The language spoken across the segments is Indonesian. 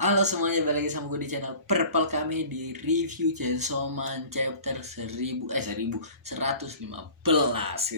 Halo semuanya, balik lagi sama gue di channel Purple kami di review Chainsaw Man chapter 115 gitu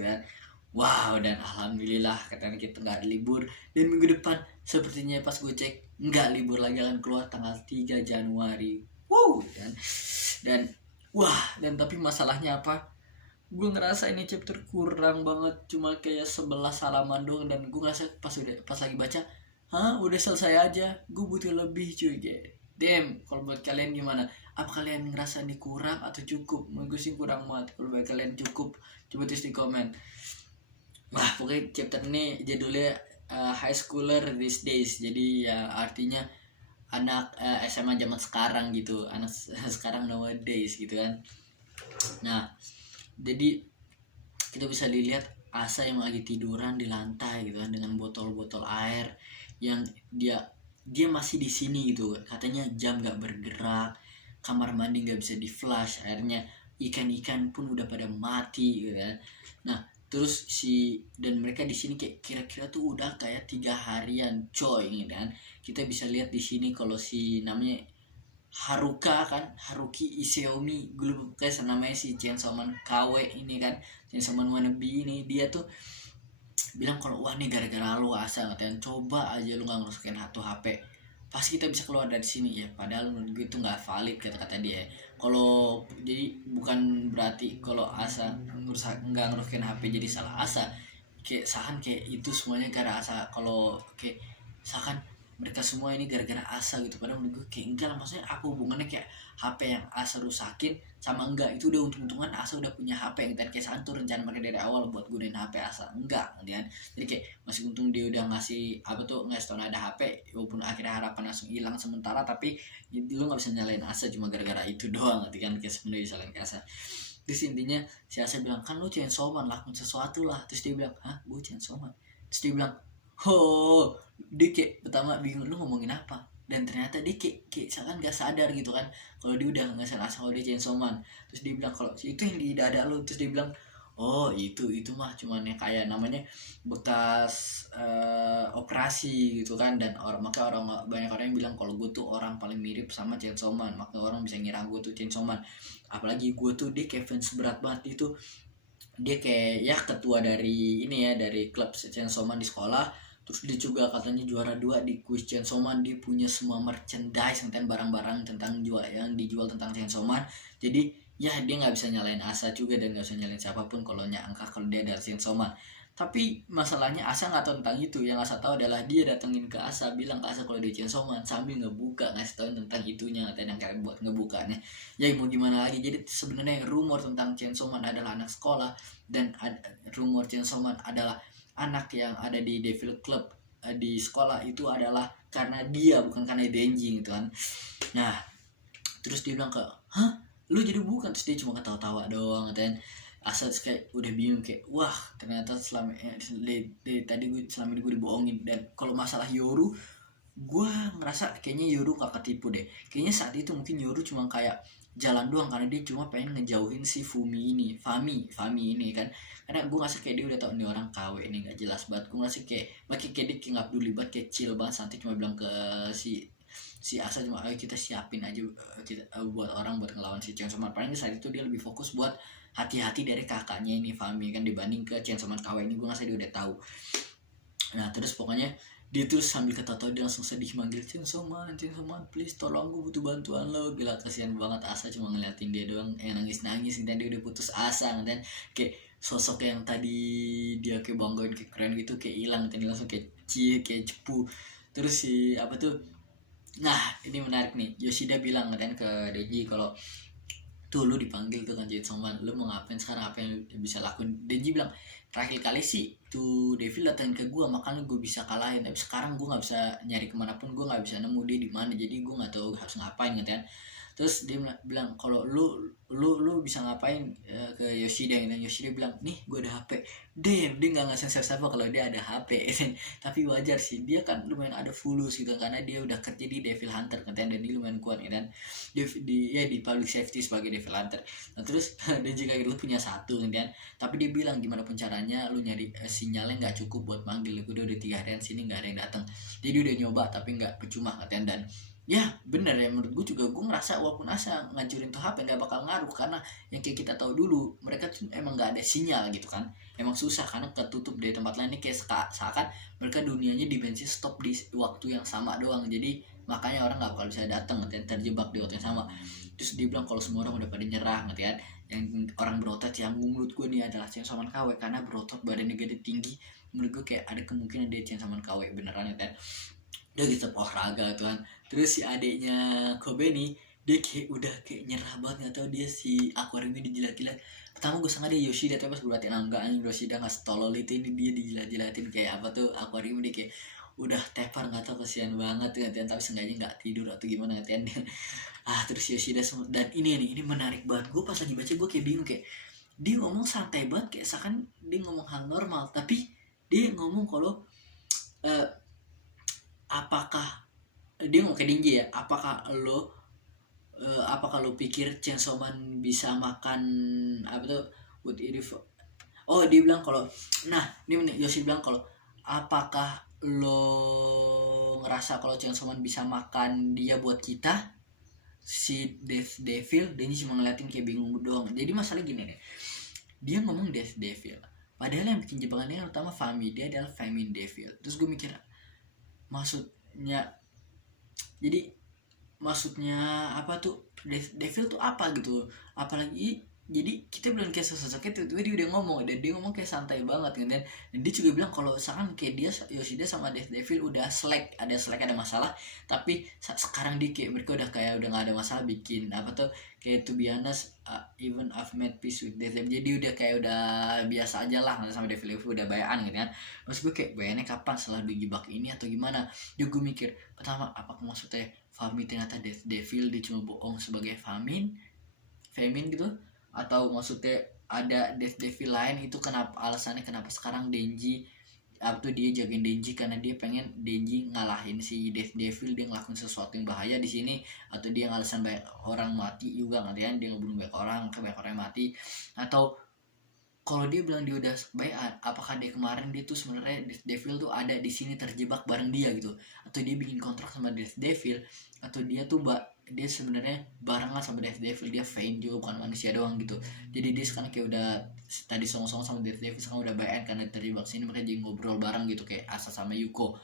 kan. Wow, dan alhamdulillah katanya kita nggak libur. Dan minggu depan sepertinya pas gue cek nggak libur lagi, akan keluar tanggal 3 Januari. Wow kan. Dan dan tapi masalahnya apa? Gue ngerasa ini chapter kurang banget, cuma kayak 11 halaman doang. Dan gue ngerasa pas lagi baca, udah selesai aja, gue butuh lebih cuy. Damn, kalau buat kalian gimana? Apa kalian ngerasa ini kurang atau cukup? Menurut gue sih kurang banget. Kalau buat kalian cukup, coba tulis di komen. Wah, pokoknya chapter ini judulnya High Schooler These Days. Jadi ya artinya anak SMA zaman sekarang gitu, anak sekarang nowadays gitu kan. Nah, jadi kita bisa dilihat Asa yang lagi tiduran di lantai gitu kan, dengan botol-botol air yang dia masih di sini gitu. Katanya jam gak bergerak, kamar mandi gak bisa di flush, akhirnya ikan-ikan pun udah pada mati gitu kan. Nah terus dan mereka di sini kayak kira-kira tuh udah kayak 3 harian coy gitu kan. Kita bisa lihat di sini kalau si namanya Haruki Iseomi, gue lupa kayak namanya, si Chainsaw Man KW ini kan, Chainsaw Man wannabe ini. Dia tuh bilang kalau wah nih gara-gara lu Asa, ngatain coba aja lu nggak ngerusakin satu HP pasti kita bisa keluar dari sini ya. Padahal menurut gue itu nggak valid kata-kata dia. Kalau jadi bukan berarti kalau Asa nggak ngerusakin HP jadi salah Asa. Kayak sahan kayak itu semuanya gara Asa. Kalau kayak sahan mereka semua ini gara-gara Asa gitu. Padahal menurut gue kayak enggak lah, maksudnya apa hubungannya kayak HP yang Asa rusakin sama enggak? Itu udah untung-untungan Asa udah punya HP yang kayak santur rencana mereka dari awal buat gunain HP Asa enggak kan. Jadi kayak masih untung dia udah ngasih ngasih tau ada HP, walaupun akhirnya harapan langsung hilang sementara. Tapi lu nggak bisa nyalain Asa cuma gara-gara itu doang nanti kan, kayak sebenarnya disalahin ke Asa. Terus intinya si Asa bilang kan lu Chainsaw Man, lakukan sesuatu lah. Terus dia bilang gue Chainsaw Man. Terus dia bilang dia kayak pertama bingung lu ngomongin apa, dan ternyata dia kayak seakan gak sadar gitu kan kalau dia udah nggak sadar kalau dia Chainsaw Man. Terus dia bilang kalau itu yang di dada lu. Terus dia bilang itu mah cuman yang kayak namanya bekas operasi gitu kan. Dan makanya banyak orang yang bilang kalau gue tuh orang paling mirip sama Chainsaw Man, makanya orang bisa ngira gue tuh Chainsaw Man. Apalagi gue tuh dia kayak fans berat banget itu. Dia kayak ya ketua dari ini ya, dari klub Chainsaw Man di sekolah. Terus dia juga katanya juara 2 di kuis Chainsaw Man. Dia punya semua merchandise tentang barang-barang tentang yang dijual tentang Chainsaw Man. Jadi ya dia nggak bisa nyalain Asa juga, dan nggak bisa nyalain siapapun kalau nyangka kalau dia dari Chainsaw Man. Tapi masalahnya Asa nggak tahu tentang itu. Yang Asa tahu adalah dia datengin ke Asa, bilang ke Asa kalau dia Chainsaw Man, sambil ngebuka ngasih tahu tentang itunya, katanya yang kayak buat ngebukanya. Ya mau gimana lagi. Jadi sebenarnya rumor tentang Chainsaw Man adalah anak sekolah, dan rumor Chainsaw Man adalah anak yang ada di Devil Club di sekolah itu adalah karena dia, bukan karena Denji gitu kan. Nah terus dia bilang lu jadi bukan. Terus dia cuma ketawa-tawa doang kan. Asal kayak udah bingung kayak wah ternyata selama tadi selama ini gue dibohongin. Dan kalau masalah Yoru, gue ngerasa kayaknya Yoru gak ketipu deh. Kayaknya saat itu mungkin Yoru cuma kayak jalan doang karena dia cuma pengen ngejauhin si Fami ini kan. Karena gue ngerasa kayak dia udah tau ini orang KW ini gak jelas banget. Gue ngerasa kayak dia kayak gak peduli banget, kayak chill banget. Santai cuma bilang ke si Asa cuma ayo kita siapin aja buat orang buat ngelawan si Chainsaw Man. Paling saat itu dia lebih fokus buat hati-hati dari kakaknya ini Fami kan, dibanding ke Chainsaw Man KW ini. Gue ngerasa dia udah tahu. Nah terus pokoknya dia tuh sambil ketawa dia langsung sedih manggil Chainsaw Man please tolong, gue butuh bantuan lo. Gila kasihan banget Asa cuma ngeliatin dia doang nangis dan dia udah putus asa. Dan kayak sosok yang tadi dia kayak banggain kayak keren gitu kayak hilang, dan langsung kayak cepu. Terus si nah ini menarik nih, Yoshida bilang kan ke Denji kalau tuh lu dipanggil tuh kan Chainsaw Man, lu mau ngapain sekarang, apa yang bisa lakuin. Denji bilang terakhir kali sih tuh Devil datang ke gue, makanya gue bisa kalahin, tapi sekarang gue nggak bisa nyari kemanapun, gue nggak bisa nemu dia di mana, jadi gue nggak tahu harus ngapain gitu kan. Terus dia bilang kalau lu bisa ngapain ke Yoshida gitu. Yoshida bilang nih gue ada HP. Dia nggak ngasih siapa kalau dia ada HP. Tapi wajar sih, dia kan lumayan ada fulus gitu karena dia udah kerja di Devil Hunter katanya, dan dia lumayan kuat gitu kan. Di public safety sebagai Devil Hunter. Nah terus dan jika lu punya satu gitu kan, tapi dia bilang gimana pun caranya lu nyari sinyalnya nggak cukup buat manggil. Udah 3 harian sini nggak ada yang datang, jadi udah nyoba tapi nggak percuma katanya. Dan ya bener ya, menurut gue juga, gue ngerasa walaupun Asa ngancurin tuh HP nggak bakal ngaruh, karena yang kayak kita tahu dulu mereka tuh emang nggak ada sinyal gitu kan, emang susah karena ketutup dari tempat lain. Ini kayak seakan mereka dunianya dimensi stop di waktu yang sama doang, jadi makanya orang nggak bakal bisa datang dan terjebak di waktu yang sama. Terus dia bilang kalau semua orang udah pada nyerah gitu kan, yang orang berotot, yang menurut gue nih adalah Chainsaw Man KW, karena berotot badannya gede tinggi, menurut gue kayak ada kemungkinan dia Chainsaw Man KW beneran ya kan. Dia gitu olahraga tuh kan. Terus si adiknya Kobe nih, dia kayak udah kayak nyerah banget, nggak tahu dia si akuarium ini dijilat-jilat. Pertama gue sangka dia Yoshida, tapi pas gue perhatiin enggak, anjing Yoshida nggak setolol itu, ini dia dijilat-jilatin kayak apa tuh akuarium, dia kayak udah tepar, nggak tahu, kasihan banget kan, tapi sengaja nggak tidur atau gimana kan dia. Terus Yoshida dan ini menarik banget, gue pas lagi baca gue kayak bingung, kayak dia ngomong santai banget, kayak seakan dia ngomong hal normal, tapi dia ngomong kalau apakah dia ngomong ke Denji ya, apakah lo pikir Chainsaw Man bisa makan apa tuh wood irif. Oh, dia bilang kalau, nah ini Yoshi bilang kalau, apakah lo ngerasa kalau Chainsaw Man bisa makan dia buat kita, si Death Devil. Denji cuma ngeliatin kayak bingung doang. Jadi masalah gini nih, dia ngomong Death Devil, padahal yang bikin jebakannya yang utama Fami, dia adalah Famine Devil. Terus gue mikir, maksudnya apa tuh, devil tuh apa gitu, apalagi jadi kita bilang kayak sosoknya tiba-tiba dia udah ngomong, dan dia ngomong kayak santai banget kan. Dan dia juga bilang kalau misalkan kayak dia Yoshida sama Death Devil udah ada masalah, tapi sekarang dia kayak mereka udah nggak ada masalah, bikin apa tuh kayak to be honest, even I've made peace with Death Devil. Jadi udah kayak udah biasa aja lah sama Devil udah bayaan gitu kan. Maksud gue kayak bayannya kapan, setelah dijebak ini atau gimana. Juga gue mikir pertama, apa maksudnya Fami ternyata Death Devil, dia cuma bohong sebagai Famine gitu, atau maksudnya ada Death Devil lain. Itu kenapa alasannya, kenapa sekarang Denji dia jagain Denji karena dia pengen Denji ngalahin si Death Devil, dia ngelakuin sesuatu yang bahaya di sini, atau dia ngalasan banyak orang mati juga kan, dia ngebunuh banyak orang yang mati. Atau kalau dia bilang dia udah bayar, apakah dia kemarin dia tuh sebenarnya Death Devil tuh ada di sini terjebak bareng dia gitu, atau dia bikin kontrak sama Death Devil, atau dia tuh dia sebenarnya barengan sama Death Devil, dia fein juga bukan manusia doang gitu. Jadi dia sekarang kayak udah tadi song-song sama Death Devil, sekarang udah bayar karena terjebak sini, mereka jadi ngobrol bareng gitu kayak Asa sama Yuko,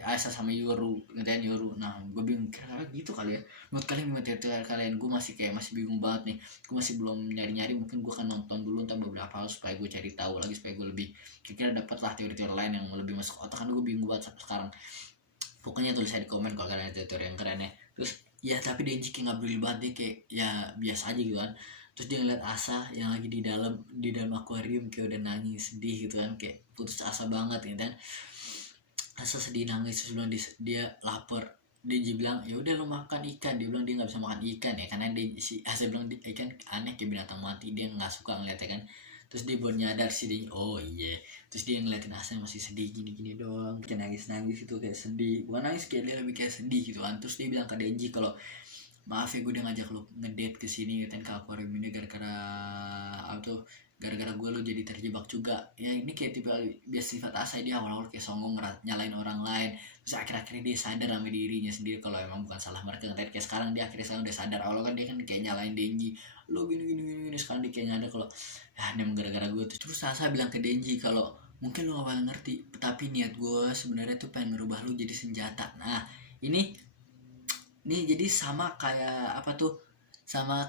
Asa sama Yoru, ngetain Yoru. Nah gue bingung kira-kira gitu kali ya. Menurut kalian gimana kalian? Gue masih bingung banget nih. Gue masih belum nyari-nyari, mungkin gue akan nonton dulu ntar beberapa hal supaya gue cari tahu lagi, supaya gue lebih kira-kira dapat lah teori-teori lain yang lebih masuk otak, kan gue bingung banget sekarang. Pokoknya tulis di komen kalau kalian ada teori yang keren ya. Terus ya tapi Denji kayak nggak peduli banget, dia kayak ya biasa aja gitu kan. Terus dia ngeliat Asa yang lagi di dalam akuarium kayak udah nangis sedih gitu kan, kayak putus asa banget gitu kan. Asa sedih nangis, terus bilang dia lapar. Denji bilang ya udah lo makan ikan. Dia bilang dia nggak bisa makan ikan ya, karena si Asa bilang ikan aneh kayak binatang mati, dia nggak suka ngeliatnya kan. Terus dia baru nyadar sih, dia oh iya. Terus dia ngeliatin Asa masih sedih gini-gini doang, kayak nangis itu kayak sedih, bukan nangis, kayak dia lebih kayak sedih gitu kan. Terus dia bilang ke Denji kalau maaf ya, gue udah ngajak lo ngedate kesini ngatain ke akuarium ini gara-gara apa tuh, gara-gara gue lo jadi terjebak juga ya. Ini kayak tipe biasa sifat Asa, dia awal-awal kayak songong nyalain orang lain, terus akhir-akhirnya dia sadar sama dirinya sendiri kalau emang bukan salah mereka ngatain. Kayak sekarang dia akhirnya udah sadar. Awalnya kan dia kan kayak nyalain Denji, lo gini, sekarang dia kayak nyadar kalau ya ini emang gara-gara gue. Terus Asa bilang ke Denji kalau mungkin lo gak bakal ngerti, tapi niat gue sebenarnya tuh pengen ngerubah lo jadi senjata. Nah ini jadi sama kayak apa tuh, sama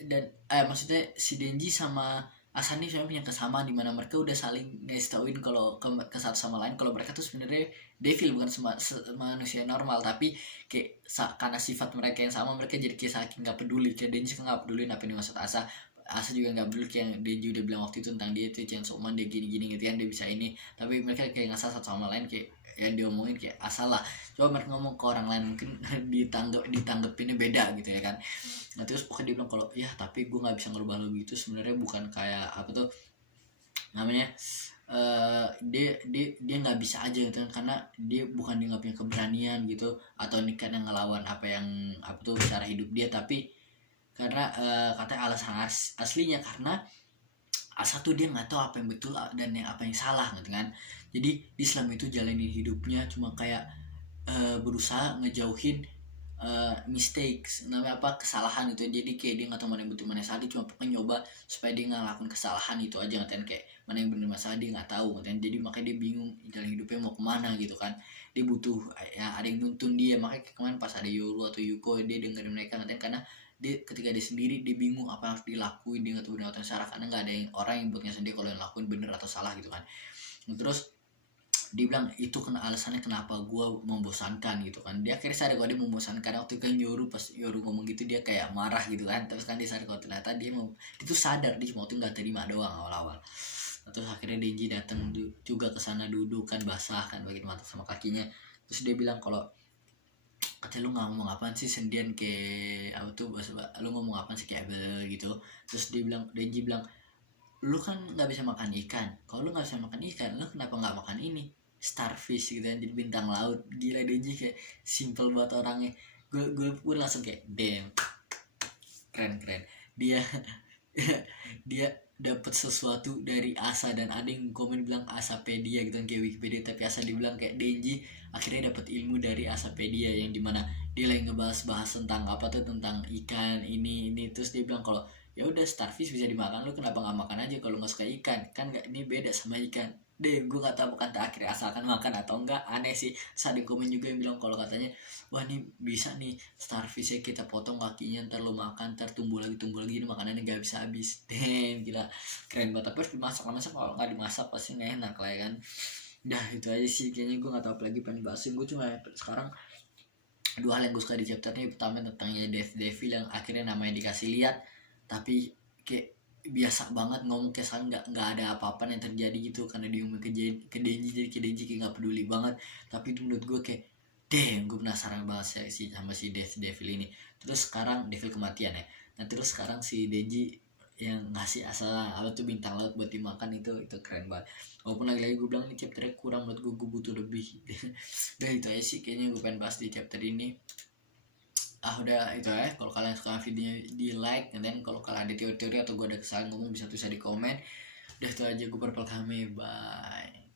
dan maksudnya si Denji sama Asani sebenarnya punya kesamaan, di mana mereka udah saling ngasih tauin kalau ke satu sama lain kalau mereka tuh sebenarnya devil, bukan manusia normal, tapi kayak karena sifat mereka yang sama, mereka jadi kayak saking nggak peduli. Kayak Denji kan nggak peduli apa yang dimaksud Asa juga nggak peduli, kayak Denji udah bilang waktu itu tentang dia itu Chainsaw Man, dia gini gitu kan, dia bisa ini, tapi mereka kayak ngasal satu sama lain, kayak yang diomongin kayak asal lah. Coba mereka ngomong ke orang lain mungkin ditanggepinnya beda gitu ya kan. Nah terus pokoknya dia bilang kalau ya tapi gue nggak bisa ngerubah lo gitu, sebenarnya bukan kayak apa tuh namanya, dia nggak bisa aja gitu kan, karena dia nggak punya keberanian gitu, atau nikah yang ngelawan apa tuh cara hidup dia, tapi karena katanya alasan aslinya karena Asa tuh dia nggak tahu apa yang betul dan apa yang salah gitu kan. Jadi di Islam itu jalanin hidupnya cuma kayak berusaha ngejauhin mistakes, namanya apa, kesalahan itu. Jadi kayak dia nggak tahu mana yang betul mana yang salah, dia cuma pokoknya nyoba supaya dia nggak ngelakuin kesalahan itu aja ngatain, kayak mana yang benar masalah dia nggak tahu ngatain. Jadi makanya dia bingung jalan hidupnya mau kemana gitu kan. Dia butuh ya ada yang nuntun dia, makanya kayak kemarin pas ada Yoru atau Yuko dia dengerin mereka ngatain, karena dia ketika dia sendiri dia bingung apa yang harus dilakuin, dia nggak tahu benar atau salah karena nggak ada yang orang yang buatnya sendiri kalau yang lakuin bener atau salah gitu kan. Nah, terus dia bilang itu kena alasannya kenapa gue membosankan gitu kan. Dia akhirnya sadar kalau dia membosankan. Waktu kan Yoru, pas Yoru ngomong gitu dia kayak marah gitu kan, terus kan dia sadar kalau ternyata dia mau, itu sadar dia cuma tuh nggak terima doang awal-awal. Terus akhirnya Denji datang juga ke sana, duduk kan basah kan bagian mata sama kakinya. Terus dia bilang kalau katanya lu ngomong apaan sih sendian kayak apa tuh, lu ngomong apaan sih kayak gitu. Terus dia bilang, Denji bilang, lu kan nggak bisa makan ikan, kalau lu nggak bisa makan ikan lu kenapa nggak makan ini starfish gitu kan, jadi bintang laut. Gila Denji kayak simple banget orangnya. Gue langsung kayak damn, keren dia. Dia dapat sesuatu dari Asa, dan ada yang komen bilang Asapedia gitu kan kayak Wikipedia, tapi Asa dibilang kayak Denji akhirnya dapat ilmu dari Asapedia, yang dimana dia lagi ngebahas tentang apa tuh, tentang ikan ini. Terus dia bilang kalau ya udah starfish bisa dimakan, lu kenapa nggak makan aja kalau nggak suka ikan, kan nggak, ini beda sama ikan deh. Gue nggak tahu bukan tak akhirnya asalkan makan atau enggak, aneh sih. Terus ada komen juga yang bilang kalau katanya wah nih bisa nih starfishnya kita potong kakinya, ntar lo makan, ntar tumbuh lagi ini makanannya gak bisa habis. Damn, gila keren banget. Tapi harus dimasak, kalau nggak dimasak pasti nggak enak lah ya kan. Dah itu aja sih kayaknya, gue nggak tahu apa lagi pengen bahasin. Gue cuma sekarang dua hal yang gue suka di chapter ini. Pertama tentangnya Death Devil yang akhirnya namanya dikasih lihat, tapi kayak biasa banget ngomong kayak sekarang nggak ada apa-apa yang terjadi gitu, karena dia ngomong ke Denji, jadi ke Denji kayak nggak peduli banget. Tapi itu menurut gue kayak damn, gue penasaran banget sih sama si Death Devil ini. Terus sekarang Devil kematian ya. Nah terus sekarang si Denji yang ngasih asal apa tuh bintang laut buat dimakan, itu keren banget. Walaupun lagi-lagi gue bilang ini chapternya kurang menurut gue butuh lebih. Udah itu aja sih kayaknya gue pengen bahas di chapter ini. Udah itu ya. Kalau kalian suka videonya di like, dan kalau kalian ada teori-teori atau gue ada kesalahan ngomong bisa tulis di komen. Udah itu aja, gue Purple Kami, bye.